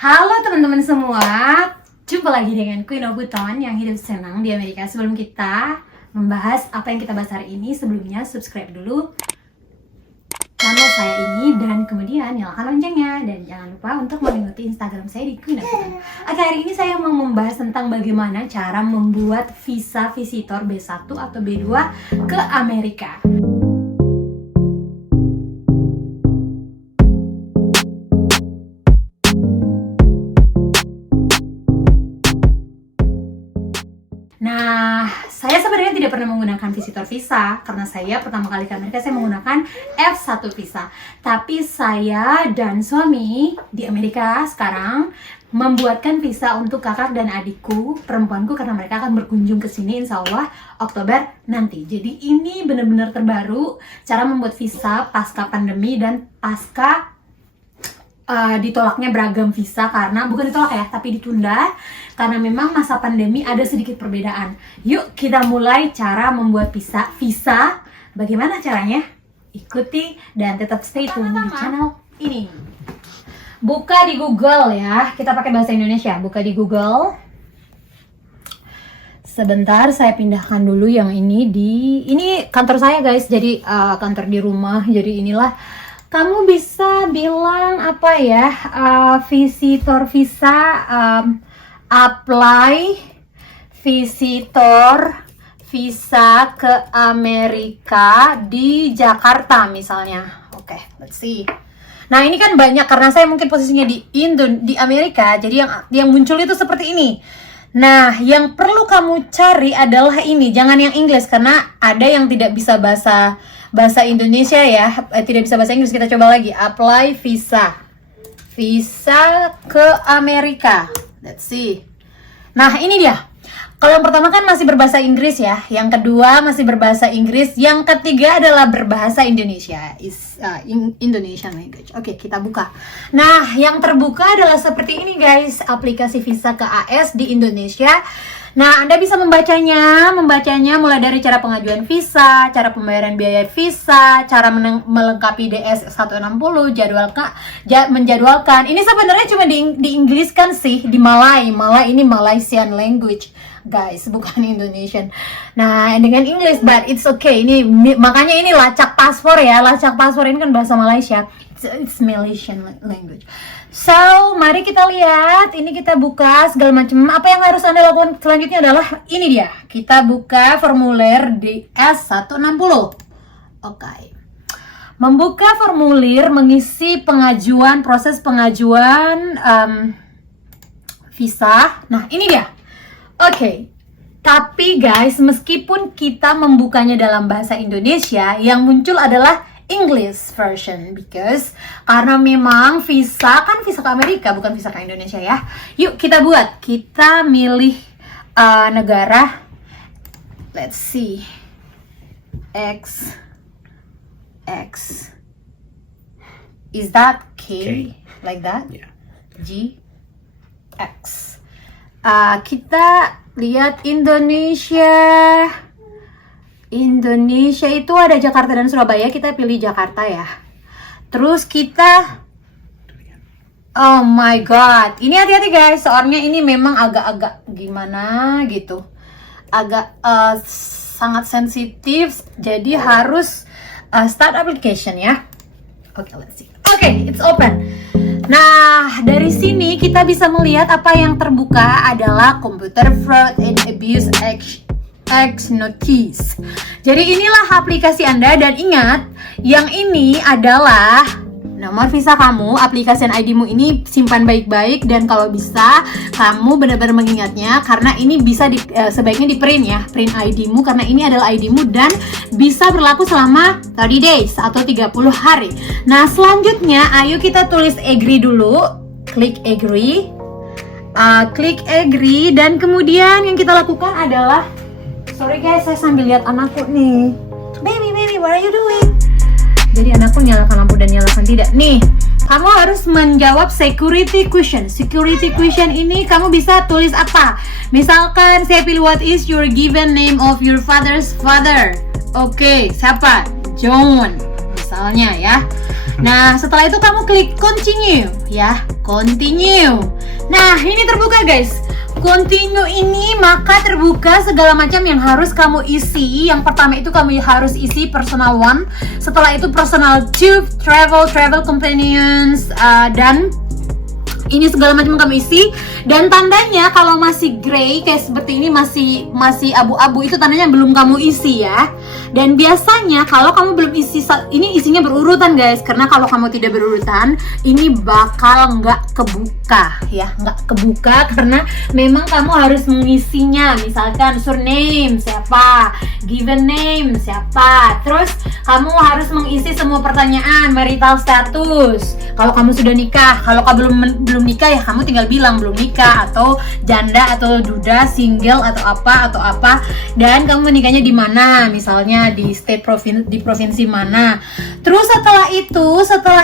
Halo teman-teman semua, jumpa lagi dengan Queen of Buton yang hidup senang di Amerika. Sebelum kita membahas apa yang kita bahas hari ini, sebelumnya subscribe dulu channel saya ini dan kemudian nyalakan loncengnya. Dan jangan lupa untuk mengikuti Instagram saya di Queen of Buton. Oke, hari ini saya mau membahas tentang bagaimana cara membuat visa visitor B1 atau B2 ke Amerika. Nah, saya sebenarnya tidak pernah menggunakan visitor visa karena saya pertama kali ke Amerika saya menggunakan F1 visa. Tapi saya dan suami di Amerika sekarang membuatkan visa untuk kakak dan adikku perempuanku karena mereka akan berkunjung ke sini insya Allah Oktober nanti. Jadi ini benar-benar terbaru cara membuat visa pasca pandemi dan pasca ditolaknya beragam visa karena bukan ditolak ya, tapi ditunda karena memang masa pandemi ada sedikit perbedaan. Yuk kita mulai cara membuat visa. Bagaimana caranya? Ikuti dan tetap stay tune di channel ini. Buka di Google ya, kita pakai bahasa Indonesia. Buka di Google. Sebentar saya pindahkan dulu yang ini ini kantor saya guys. Jadi kantor di rumah. Jadi inilah. Kamu bisa bilang apa ya, visitor visa, apply visitor visa ke Amerika di Jakarta misalnya. Oke, let's see. Nah ini kan banyak karena saya mungkin posisinya di Amerika, jadi yang muncul itu seperti ini. Nah, yang perlu kamu cari adalah ini, jangan yang Inggris karena ada yang tidak bisa bahasa Indonesia ya, tidak bisa bahasa Inggris. Kita coba lagi, apply visa ke Amerika. Let's see. Nah, ini dia. Kalau yang pertama kan masih berbahasa Inggris ya, yang kedua masih berbahasa Inggris, yang ketiga adalah berbahasa Indonesia, Indonesian language. Oke, kita buka. Nah, yang terbuka adalah seperti ini guys, aplikasi visa ke AS di Indonesia. Nah, Anda bisa membacanya mulai dari cara pengajuan visa, cara pembayaran biaya visa, cara melengkapi DS 160, menjadwalkan. Ini sebenarnya cuma diinggriskan sih, di Malay ini Malaysian language. Guys, bukan Indonesian. Nah, dengan English, but it's okay. Ini makanya ini lacak paspor ya. Lacak paspor ini kan bahasa Malaysia. It's Malaysian language. So, mari kita lihat. Ini kita buka segala macam. Apa yang harus Anda lakukan selanjutnya adalah ini dia. Kita buka formulir di S160. Oke. Membuka formulir, mengisi proses pengajuan visa. Nah, ini dia. Oke, tapi guys, meskipun kita membukanya dalam bahasa Indonesia, yang muncul adalah English version karena memang visa kan visa ke Amerika, bukan visa ke Indonesia ya. Yuk kita buat, kita milih negara, let's see, X, is that K? Like that? Yeah. G, X. Kita lihat Indonesia itu ada Jakarta dan Surabaya. Kita pilih Jakarta ya. Terus kita, oh my god, ini hati-hati guys, soalnya ini memang agak-agak gimana gitu, agak sangat sensitif, jadi harus start application ya. Oke, let's see. Oke, it's open. Nah, dari sini kita bisa melihat apa yang terbuka adalah Computer Fraud and Abuse Act Notice. Jadi inilah aplikasi Anda dan ingat, yang ini adalah nomor visa kamu, aplikasi ID-mu ini simpan baik-baik dan kalau bisa kamu benar-benar mengingatnya karena ini bisa sebaiknya di print ya, print ID-mu karena ini adalah ID-mu dan bisa berlaku selama 30 days atau 30 hari. Nah, selanjutnya ayo kita tulis agree dulu. Klik agree. Dan kemudian yang kita lakukan adalah, sorry guys, saya sambil lihat anakku nih. Baby, what are you doing? Jadi anakku nyalakan lampu dan nyalakan tidak. Nih, kamu harus menjawab security question. Security question ini kamu bisa tulis apa? Misalkan saya pilih what is your given name of your father's father? Oke, siapa? John. Misalnya ya. Nah, setelah itu kamu klik continue ya, continue. Nah, ini terbuka guys. Continue ini maka terbuka segala macam yang harus kamu isi. Yang pertama itu kamu harus isi personal 1, setelah itu personal 2, travel companions, dan ini segala macam kamu isi. Dan tandanya kalau masih gray kayak seperti ini, masih abu-abu, itu tandanya belum kamu isi ya. Dan biasanya kalau kamu belum isi, ini isinya berurutan guys, karena kalau kamu tidak berurutan ini bakal nggak kebuka ya, nggak kebuka karena memang kamu harus mengisinya. Misalkan surname siapa, given name siapa, terus kamu harus mengisi semua pertanyaan, marital status. Kalau kamu sudah nikah, kalau kamu belum nikah ya kamu tinggal bilang belum nikah, atau janda atau duda, single atau apa, dan kamu menikahnya di mana, misalnya di provinsi mana. Terus setelah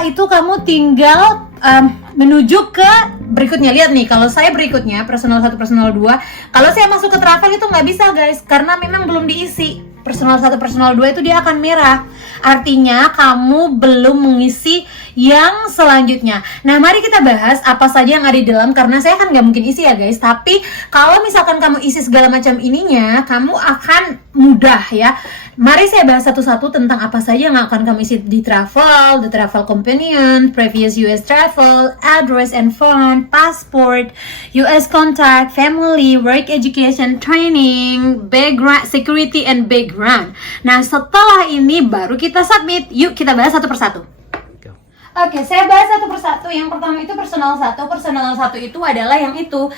itu kamu tinggal menuju ke berikutnya. Lihat nih, kalau saya berikutnya personal 1, personal 2, kalau saya masuk ke travel itu nggak bisa guys, karena memang belum diisi. Personal 1, personal 2 itu dia akan merah, artinya kamu belum mengisi yang selanjutnya. Nah, mari kita bahas apa saja yang ada di dalam, karena saya kan nggak mungkin isi ya guys. Tapi kalau misalkan kamu isi segala macam ininya, kamu akan mudah ya. Mari saya bahas satu-satu tentang apa saja yang akan kamu isi di travel, the travel companion, previous US travel, address and phone, passport, US contact, family, work, education, training, background, security and background. Nah, setelah ini baru kita submit. Yuk kita bahas satu persatu. Oke, saya bahas satu persatu. Yang pertama itu personal 1. Personal 1 itu adalah yang itu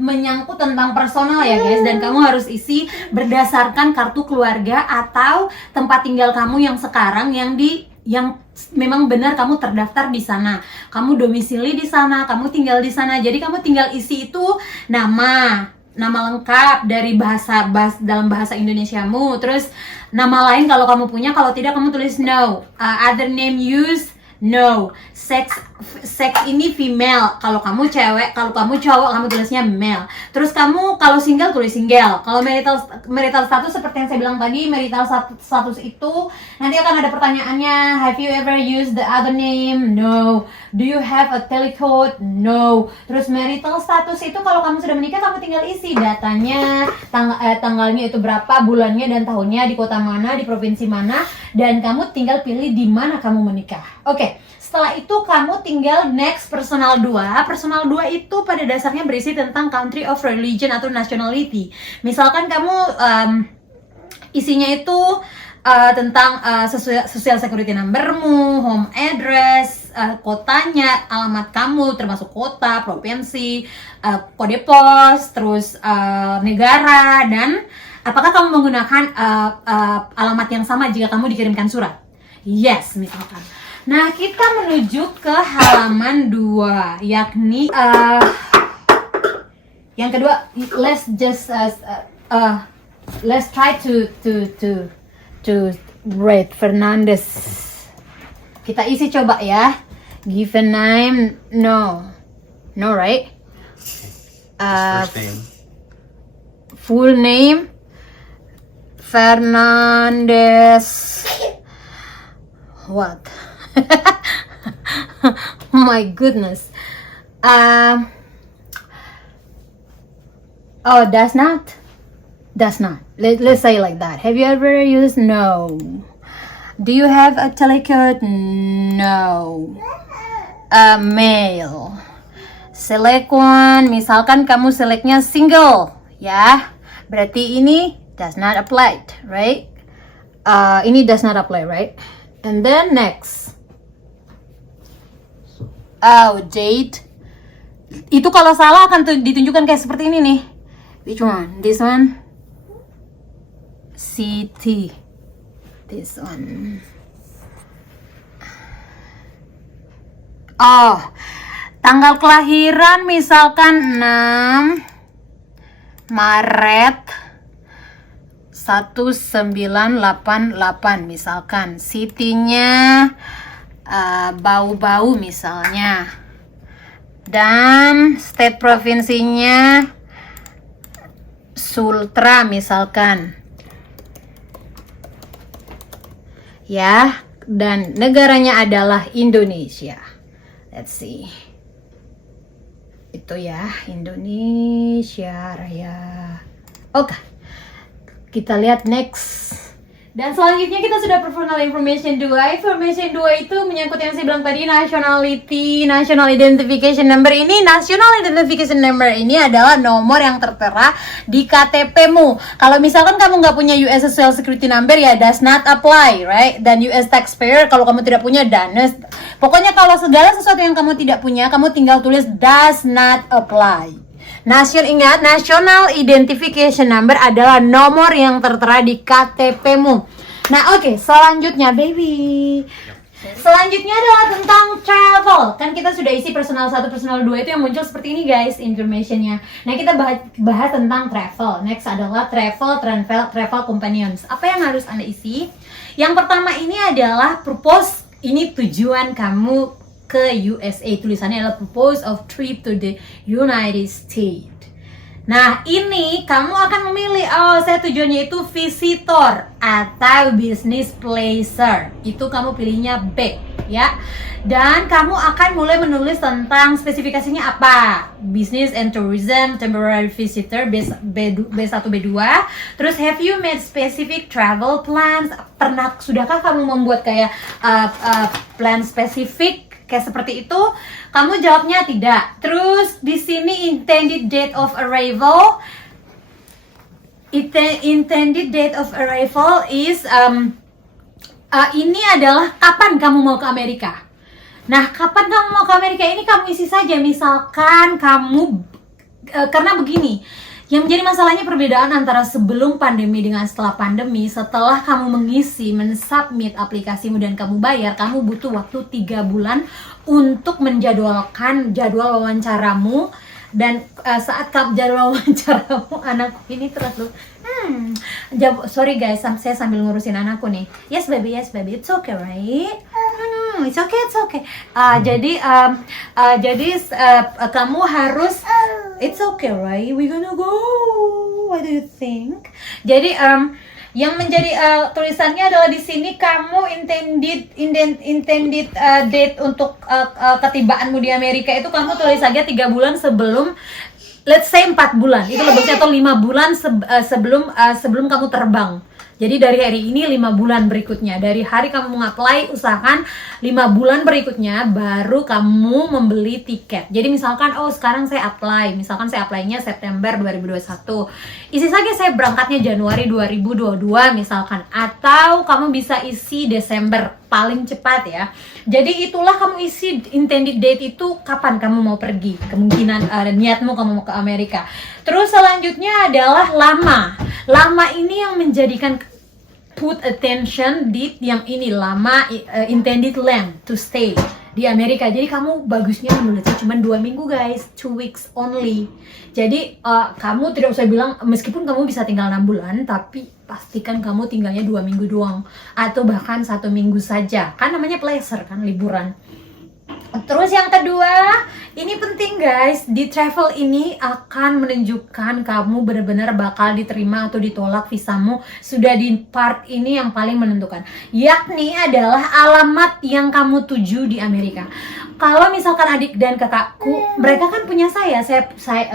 menyangkut tentang personal ya guys, dan kamu harus isi berdasarkan kartu keluarga atau tempat tinggal kamu yang sekarang, yang memang benar kamu terdaftar di sana, kamu domisili di sana, kamu tinggal di sana. Jadi kamu tinggal isi itu nama lengkap dari dalam bahasa Indonesiamu, terus nama lain kalau kamu punya, kalau tidak kamu tulis no, other name used no, sex ini female, kalau kamu cewek, kalau kamu cowok kamu tulisnya male. Terus kamu kalau single tulis single. Kalau marital status seperti yang saya bilang tadi, marital status itu nanti akan ada pertanyaannya, have you ever used the other name? No. Do you have a telecode? No. Terus marital status itu kalau kamu sudah menikah kamu tinggal isi datanya, tanggalnya itu berapa, bulannya dan tahunnya, di kota mana, di provinsi mana, dan kamu tinggal pilih di mana kamu menikah. Oke. Setelah itu kamu tinggal next personal 2. Personal 2 itu pada dasarnya berisi tentang country of religion atau nationality. Misalkan kamu isinya itu tentang social security numbermu, home address, kotanya, alamat kamu termasuk kota, provinsi, kode pos, terus negara, dan apakah kamu menggunakan alamat yang sama jika kamu dikirimkan surat. Yes, misalkan. Nah, kita menuju ke halaman 2, yakni yang kedua. Let's try to read Fernandez. Kita isi coba ya. Given name, no, right? First name. Full name Fernandez. What? My goodness. Does not. Let's say like that. Have you ever used? No. Do you have a telecode? No. Male. Select one. Misalkan kamu selectnya single, ya. Berarti ini does not apply, right? Ini does not apply, right? And then next. Date. Itu kalau salah akan ditunjukkan kayak seperti ini nih. Which one? This one? City. This one. Tanggal kelahiran misalkan 6 Maret 1988 misalkan. City-nya Bau-Bau misalnya, dan state provinsinya Sultra misalkan. ya, dan negaranya adalah Indonesia. Let's see. Itu ya, Indonesia Raya. Oke. Kita lihat next. Dan selanjutnya kita sudah personal information 2. Information 2 itu menyangkut yang saya bilang tadi, nationality, national identification number. Ini national identification number ini adalah nomor yang tertera di KTP-mu. Kalau misalkan kamu nggak punya US Social Security number, ya does not apply, right? Dan US taxpayer kalau kamu tidak punya, does. Pokoknya kalau segala sesuatu yang kamu tidak punya, kamu tinggal tulis does not apply. Ingat, National Identification Number adalah nomor yang tertera di KTP-mu. Nah, oke, selanjutnya, baby. Selanjutnya adalah tentang travel. Kan kita sudah isi personal 1, personal 2 itu yang muncul seperti ini, guys, information-nya. Nah, kita bahas tentang travel. Next adalah travel companions. Apa yang harus Anda isi? Yang pertama ini adalah purpose. Ini tujuan kamu ke USA, tulisannya adalah purpose of trip to the United States. Nah, ini kamu akan memilih, oh saya tujuannya itu visitor atau business pleasure. Itu kamu pilihnya B, ya. Dan kamu akan mulai menulis tentang spesifikasinya apa. Business and tourism, temporary visitor, B1, B2. Terus have you made specific travel plans? Sudahkah kamu membuat kayak plan spesifik? Kayak seperti itu, kamu jawabnya tidak. Terus di sini intended date of arrival. Intended date of arrival is ini adalah kapan kamu mau ke Amerika. Nah, kapan kamu mau ke Amerika ini kamu isi saja. Misalkan kamu karena begini. Yang menjadi masalahnya perbedaan antara sebelum pandemi dengan setelah pandemi. Setelah kamu mensubmit aplikasimu dan kamu bayar, kamu butuh waktu 3 bulan untuk menjadwalkan jadwal wawancaramu. Dan saat jadwal wawancaramu, anakku ini terlalu sorry guys, saya sambil ngurusin anakku nih. Yes baby, it's okay right? It's okay. Jadi kamu harus it's okay right? We gonna go. What do you think? Jadi yang menjadi tulisannya adalah di sini kamu intended date untuk ketibaanmu di Amerika itu kamu tulis saja 3 bulan sebelum, let's say 4 bulan itu lebih atau 5 bulan sebelum kamu terbang. Jadi dari hari ini 5 bulan berikutnya, dari hari kamu mengapply, usahakan 5 bulan berikutnya baru kamu membeli tiket. Jadi misalkan, oh sekarang saya apply, misalkan saya apply-nya September 2021, isi saja saya berangkatnya Januari 2022 misalkan, atau kamu bisa isi Desember paling cepat ya. Jadi itulah kamu isi intended date itu kapan kamu mau pergi, kemungkinan niatmu kamu mau ke Amerika. Terus selanjutnya adalah lama ini yang menjadikan put attention di yang ini lama, intended length to stay di Amerika. Jadi kamu bagusnya menulisnya cuma 2 minggu guys, 2 weeks only. Jadi kamu tidak usah bilang meskipun kamu bisa tinggal 6 bulan, tapi pastikan kamu tinggalnya 2 minggu doang atau bahkan 1 minggu saja. Kan namanya pleasure kan, liburan. Terus yang kedua, ini penting guys, di travel ini akan menunjukkan kamu benar-benar bakal diterima atau ditolak visamu. Sudah di part ini yang paling menentukan, yakni adalah alamat yang kamu tuju di Amerika. Kalau misalkan adik dan kakakku, mereka kan punya saya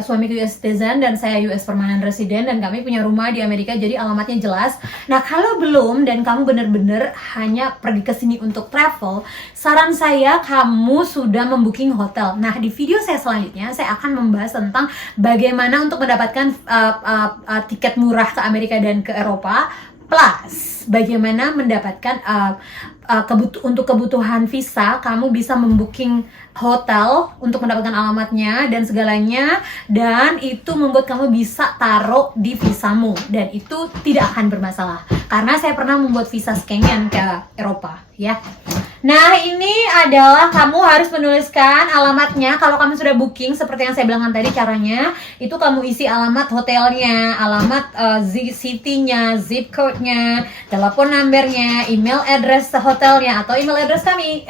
suamiku US citizen dan saya US permanent resident dan kami punya rumah di Amerika, jadi alamatnya jelas. Nah kalau belum dan kamu benar-benar hanya pergi ke sini untuk travel, saran saya kamu sudah membooking hotel. Nah di video saya selanjutnya saya akan membahas tentang bagaimana untuk mendapatkan tiket murah ke Amerika dan ke Eropa, plus bagaimana mendapatkan untuk kebutuhan visa, kamu bisa membooking hotel untuk mendapatkan alamatnya dan segalanya, dan itu membuat kamu bisa taruh di visamu dan itu tidak akan bermasalah karena saya pernah membuat visa Schengen ke Eropa ya. Nah ini adalah kamu harus menuliskan alamatnya. Kalau kamu sudah booking seperti yang saya bilang tadi, caranya itu kamu isi alamat hotelnya, alamat city-nya, zip code-nya, telepon numbernya, email address hotelnya atau email address kami,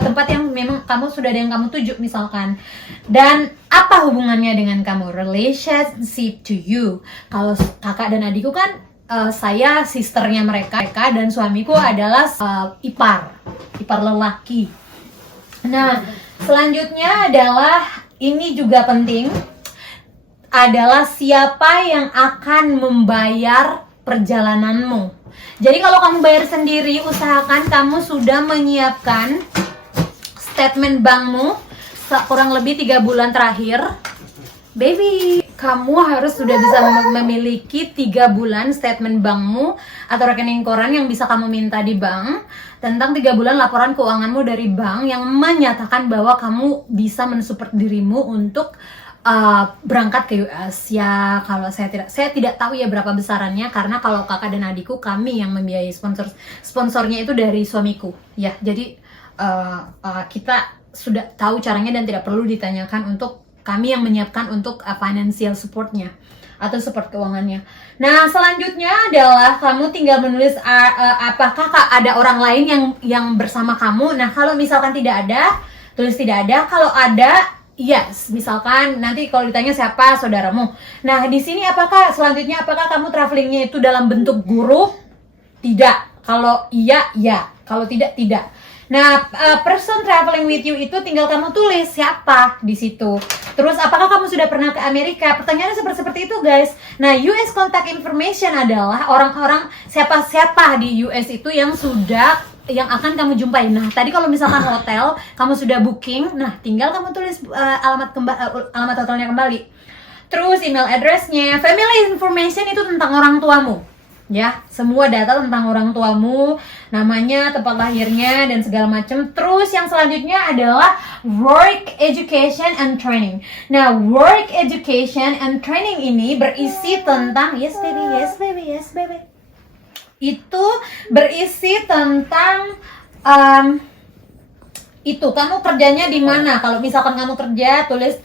tempat yang memang kamu sudah ada yang kamu tuju misalkan. Dan apa hubungannya dengan kamu, relationship to you. Kalau kakak dan adikku kan saya sisternya mereka dan suamiku adalah ipar lelaki. Nah, selanjutnya adalah ini juga penting, adalah siapa yang akan membayar perjalananmu. Jadi kalau kamu bayar sendiri, usahakan kamu sudah menyiapkan statement bankmu kurang lebih 3 bulan terakhir. Baby, kamu harus sudah bisa memiliki 3 bulan statement bankmu atau rekening koran yang bisa kamu minta di bank tentang 3 bulan laporan keuanganmu dari bank yang menyatakan bahwa kamu bisa mensupport dirimu untuk berangkat ke US. Ya, kalau saya tidak tahu ya berapa besarannya, karena kalau kakak dan adikku kami yang membiayai sponsornya itu dari suamiku. Ya, jadi kita sudah tahu caranya dan tidak perlu ditanyakan untuk kami yang menyiapkan untuk financial supportnya atau support keuangannya. Nah, selanjutnya adalah kamu tinggal menulis apakah ada orang lain yang bersama kamu. Nah, kalau misalkan tidak ada, tulis tidak ada. Kalau ada, yes. Misalkan nanti kalau ditanya siapa saudaramu. Nah, di sini apakah kamu travelingnya itu dalam bentuk guru? Tidak. Kalau iya, ya. Kalau tidak, tidak. Nah, person traveling with you itu tinggal kamu tulis siapa di situ. Terus, apakah kamu sudah pernah ke Amerika? Pertanyaannya seperti itu, guys. Nah, US contact information adalah orang-orang siapa-siapa di US itu yang akan kamu jumpai. Nah, tadi kalau misalkan hotel kamu sudah booking, nah tinggal kamu tulis alamat hotelnya kembali. Terus email address-nya, family information itu tentang orang tuamu. Ya, semua data tentang orang tuamu, namanya, tempat lahirnya, dan segala macam. Terus yang selanjutnya adalah work education and training. Nah, work education and training ini berisi tentang yes baby. Itu berisi tentang itu kamu kerjanya di mana. Kalau misalkan kamu kerja, tulis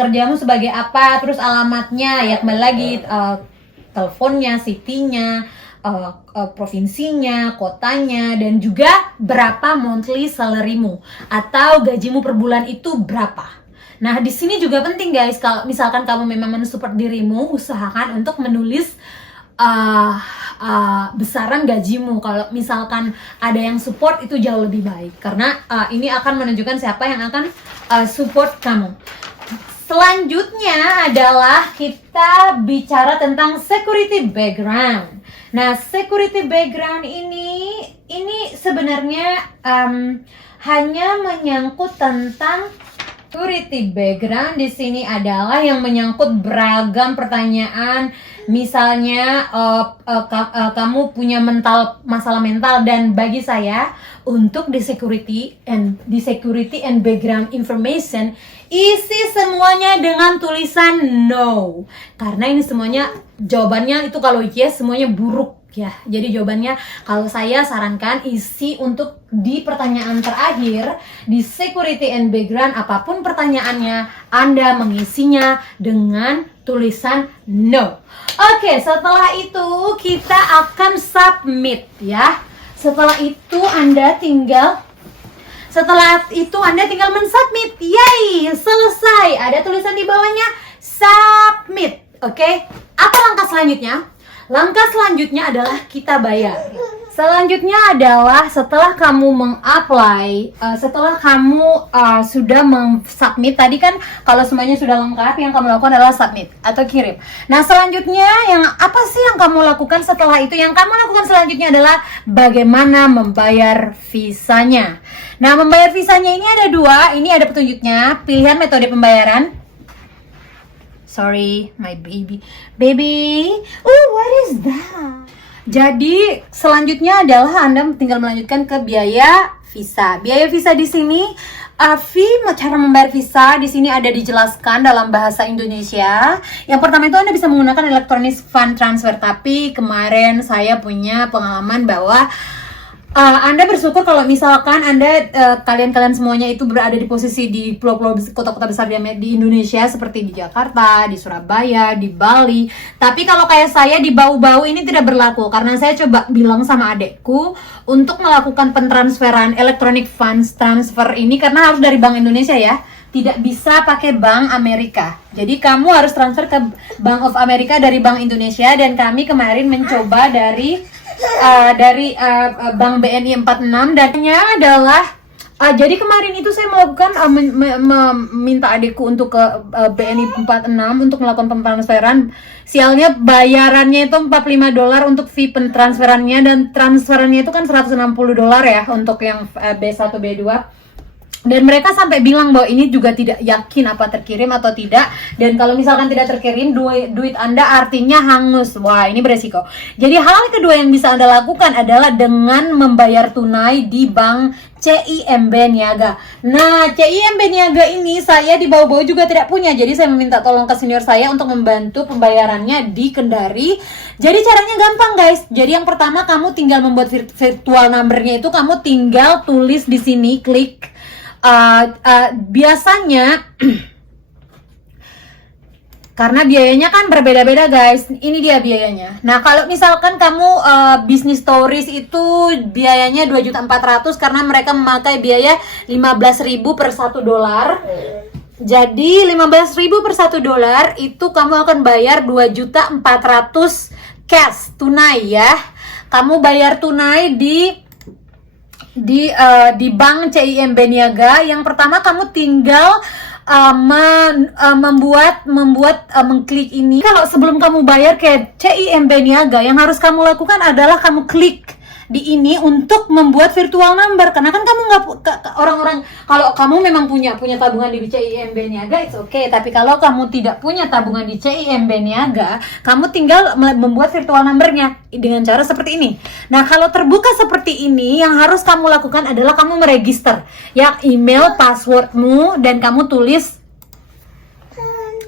kerjamu sebagai apa, terus alamatnya, ya kembali lagi teleponnya, city-nya, provinsinya, kotanya, dan juga berapa monthly salarymu atau gajimu per bulan itu berapa. Nah, di sini juga penting, guys, kalau misalkan kamu memang mensupport dirimu, usahakan untuk menulis besaran gajimu. Kalau misalkan ada yang support, itu jauh lebih baik karena ini akan menunjukkan siapa yang akan support kamu. Selanjutnya adalah kita bicara tentang security background. Nah, security background ini sebenarnya hanya menyangkut tentang security background. Di sini adalah yang menyangkut beragam pertanyaan. Misalnya kamu punya masalah mental, dan bagi saya untuk the security and background information, isi semuanya dengan tulisan no. Karena ini semuanya jawabannya itu kalau yes semuanya buruk ya. Jadi jawabannya kalau saya sarankan isi untuk di pertanyaan terakhir di security and background, apapun pertanyaannya Anda mengisinya dengan tulisan no. Oke, setelah itu kita akan submit ya. Setelah itu Anda tinggal mensubmit. Yay, selesai. Ada tulisan di bawahnya submit. Oke. Apa langkah selanjutnya? Langkah selanjutnya adalah kita bayar. Selanjutnya adalah setelah kamu mengapply, setelah kamu sudah submit tadi kan, kalau semuanya sudah lengkap, yang kamu lakukan adalah submit atau kirim. Nah, selanjutnya apa sih yang kamu lakukan setelah itu? Yang kamu lakukan selanjutnya adalah bagaimana membayar visanya. Nah, membayar visanya ini ada 2. Ini ada petunjuknya, pilihan metode pembayaran. Sorry, my baby. Oh, what is that? Jadi selanjutnya adalah Anda tinggal melanjutkan ke biaya visa. Biaya visa di sini, cara membayar visa di sini ada dijelaskan dalam bahasa Indonesia. Yang pertama itu Anda bisa menggunakan electronic fund transfer. Tapi kemarin saya punya pengalaman bahwa Anda bersyukur kalau misalkan Anda kalian semuanya itu berada di posisi di pulau-pulau kota-kota besar di Indonesia seperti di Jakarta, di Surabaya, di Bali. Tapi kalau kayak saya di Bau-Bau ini tidak berlaku karena saya coba bilang sama adekku untuk melakukan pentransferan electronic funds transfer ini karena harus dari Bank Indonesia ya. tidak bisa pakai Bank Amerika. Jadi kamu harus transfer ke Bank of America dari Bank Indonesia, dan kami kemarin mencoba dari Bank BNI 46, dan adalah jadi kemarin itu saya melakukan meminta adikku untuk ke BNI 46 untuk melakukan pentransferan. Sialnya bayarannya itu $45 untuk fee pentransferannya, dan transferannya itu kan $160 ya untuk yang B1 B2. Dan mereka sampai bilang bahwa ini juga tidak yakin apa terkirim atau tidak. Dan kalau misalkan tidak terkirim, duit Anda artinya hangus. Wah, ini beresiko. Jadi hal kedua yang bisa Anda lakukan adalah dengan membayar tunai di Bank CIMB Niaga. Nah, CIMB Niaga ini saya di bawah-bawah juga tidak punya. Jadi saya meminta tolong ke senior saya untuk membantu pembayarannya di Kendari. Jadi caranya gampang guys. Jadi yang pertama, kamu tinggal membuat virtual numbernya itu, kamu tinggal tulis di sini, klik. Biasanya karena biayanya kan berbeda-beda guys, ini dia biayanya. Nah kalau misalkan kamu business stories itu biayanya 2.400.000 karena mereka memakai biaya 15.000 per $1. Jadi 15.000 per $1 itu kamu akan bayar 2.400.000 cash tunai ya. Kamu bayar tunai di Bank CIMB Niaga. Yang pertama kamu tinggal mengklik ini. Kalau sebelum kamu bayar ke CIMB Niaga, yang harus kamu lakukan adalah kamu klik di ini untuk membuat virtual number. Karena kan kamu nggak, orang-orang, kalau kamu memang punya tabungan di CIMB Niaga, it's okay. Tapi kalau kamu tidak punya tabungan di CIMB Niaga, kamu tinggal membuat virtual numbernya dengan cara seperti ini. Nah, kalau terbuka seperti ini, yang harus kamu lakukan adalah kamu meregister ya, email, passwordmu, dan kamu tulis.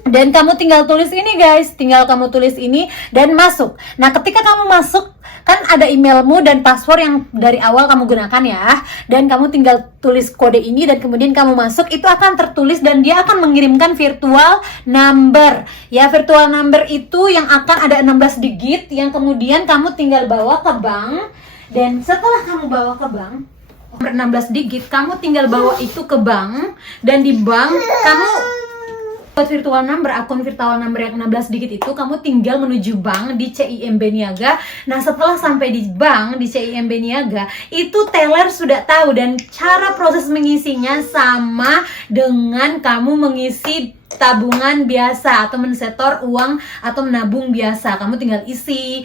Dan kamu tinggal tulis ini guys, tinggal kamu tulis ini dan masuk. Nah ketika kamu masuk, kan ada emailmu dan password yang dari awal kamu gunakan ya. Dan kamu tinggal tulis kode ini dan kemudian kamu masuk, itu akan tertulis dan dia akan mengirimkan virtual number. Ya, virtual number itu yang akan ada 16 digit yang kemudian kamu tinggal bawa ke bank. Dan setelah kamu bawa ke bank, 16 digit, kamu tinggal bawa itu ke bank, dan di bank kamu buat virtual number, akun virtual number yang 16 digit itu, kamu tinggal menuju bank di CIMB Niaga. Nah setelah sampai di bank di CIMB Niaga, itu teller sudah tahu, dan cara proses mengisinya sama dengan kamu mengisi tabungan biasa atau mensetor uang atau menabung biasa. Kamu tinggal isi,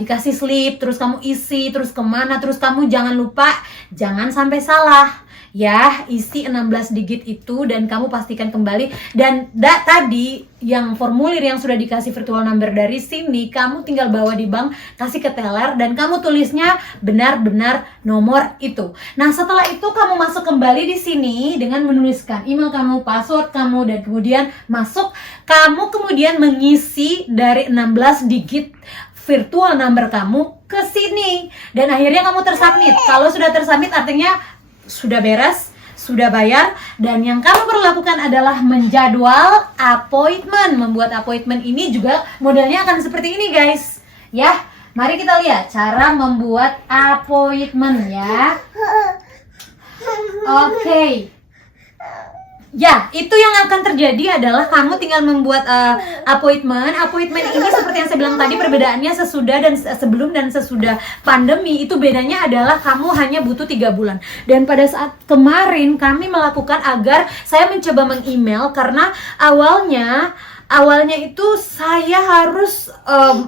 dikasih slip, terus kamu isi, terus kemana, terus kamu jangan lupa, jangan sampai salah ya, isi 16 digit itu dan kamu pastikan kembali. Dan tadi yang formulir yang sudah dikasih virtual number dari sini, kamu tinggal bawa di bank, kasih ke teller, dan kamu tulisnya benar-benar nomor itu. Nah setelah itu kamu masuk kembali di sini dengan menuliskan email kamu, password kamu, dan kemudian masuk. Kamu kemudian mengisi dari 16 digit virtual number kamu ke sini, dan akhirnya kamu tersubmit. Kalau sudah tersubmit artinya sudah beres, sudah bayar. Dan yang kamu perlu lakukan adalah menjadwal appointment. Membuat appointment ini juga modelnya akan seperti ini guys ya. Mari kita lihat cara membuat appointment ya. Oke. Ya, itu yang akan terjadi adalah kamu tinggal membuat appointment. Appointment ini seperti yang saya bilang tadi, perbedaannya sesudah dan sebelum dan sesudah pandemi itu bedanya adalah kamu hanya butuh 3 bulan. Dan pada saat kemarin kami melakukan agar saya mencoba meng-email, karena awalnya itu saya harus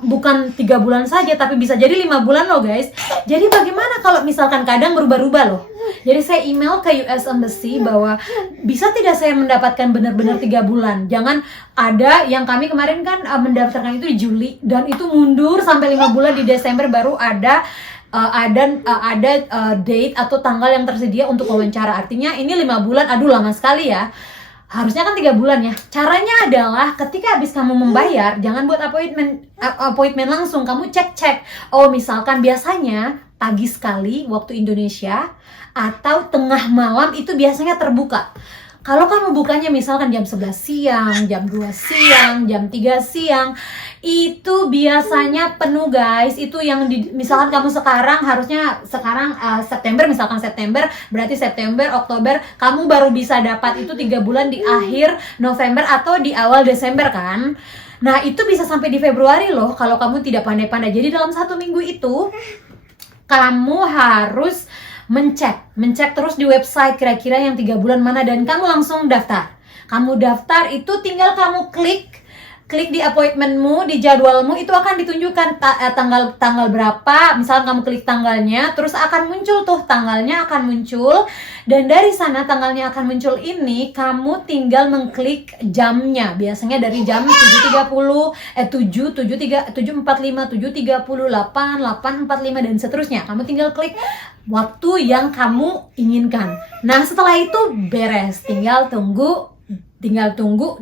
bukan 3 bulan saja, tapi bisa jadi 5 bulan loh guys. Jadi bagaimana kalau misalkan kadang berubah-ubah loh. Jadi saya email ke US Embassy bahwa bisa tidak saya mendapatkan benar-benar 3 bulan. Jangan ada yang kami kemarin kan mendaftarkan itu di Juli, dan itu mundur sampai 5 bulan, di Desember baru ada date atau tanggal yang tersedia untuk wawancara. Artinya ini 5 bulan, aduh lama sekali ya. Harusnya kan 3 bulan ya. Caranya adalah ketika habis kamu membayar, jangan buat appointment langsung. Kamu cek. Oh misalkan biasanya pagi sekali waktu Indonesia atau tengah malam itu biasanya terbuka. Kalau kamu bukanya misalkan jam 11 siang, jam 2 siang, jam 3 siang, itu biasanya penuh guys. Itu yang misalkan kamu sekarang harusnya sekarang September, misalkan September, berarti September, Oktober, kamu baru bisa dapat itu 3 bulan di akhir November atau di awal Desember kan. Nah itu bisa sampai di Februari loh kalau kamu tidak pandai-pandai. Jadi dalam 1 minggu itu kamu harus mencek terus di website kira-kira yang 3 bulan mana dan kamu langsung daftar. Kamu daftar itu tinggal kamu klik di appointmentmu, di jadwalmu itu akan ditunjukkan tanggal berapa. Misalnya kamu klik tanggalnya, terus akan muncul tuh tanggalnya akan muncul, dan dari sana tanggalnya akan muncul ini kamu tinggal mengklik jamnya. Biasanya dari jam 7.30, 7.45, 7.30, 8, 8.45 dan seterusnya. Kamu tinggal klik waktu yang kamu inginkan. Nah, setelah itu beres, tinggal tunggu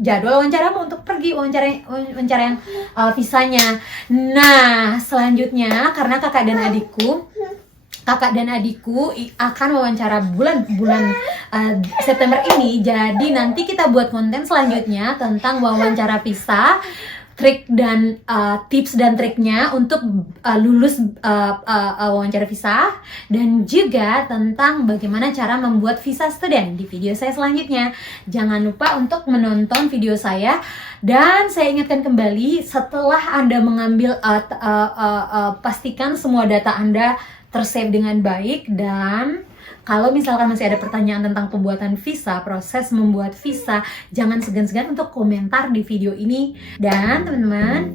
jadwal wawancaramu untuk pergi wawancara visanya. Nah, selanjutnya karena kakak dan adikku akan wawancara bulan September ini, jadi nanti kita buat konten selanjutnya tentang wawancara visa, trik dan tips dan triknya untuk lulus wawancara visa, dan juga tentang bagaimana cara membuat visa student di video saya selanjutnya. Jangan lupa untuk menonton video saya, dan saya ingatkan kembali setelah Anda mengambil pastikan semua data Anda tersave dengan baik, dan kalau misalkan masih ada pertanyaan tentang pembuatan visa, proses membuat visa, jangan segan-segan untuk komentar di video ini. Dan teman-teman,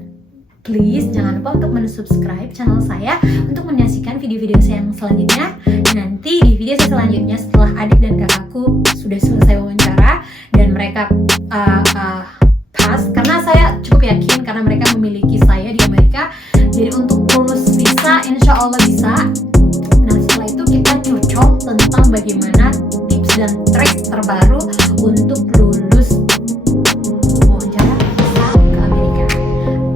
please jangan lupa untuk mensubscribe channel saya untuk menyaksikan video-video saya yang selanjutnya. Nanti di video saya selanjutnya setelah adik dan kakakku sudah selesai wawancara dan mereka pas, karena saya cukup yakin karena mereka memiliki saya di Amerika. Jadi untuk lulus visa insya Allah bisa. Nah setelah itu kita cocok tentang bagaimana tips dan trik terbaru untuk lulus wawancara visa ke Amerika.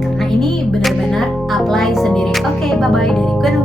Karena ini benar-benar apply sendiri. Oke, bye-bye dari Gwen.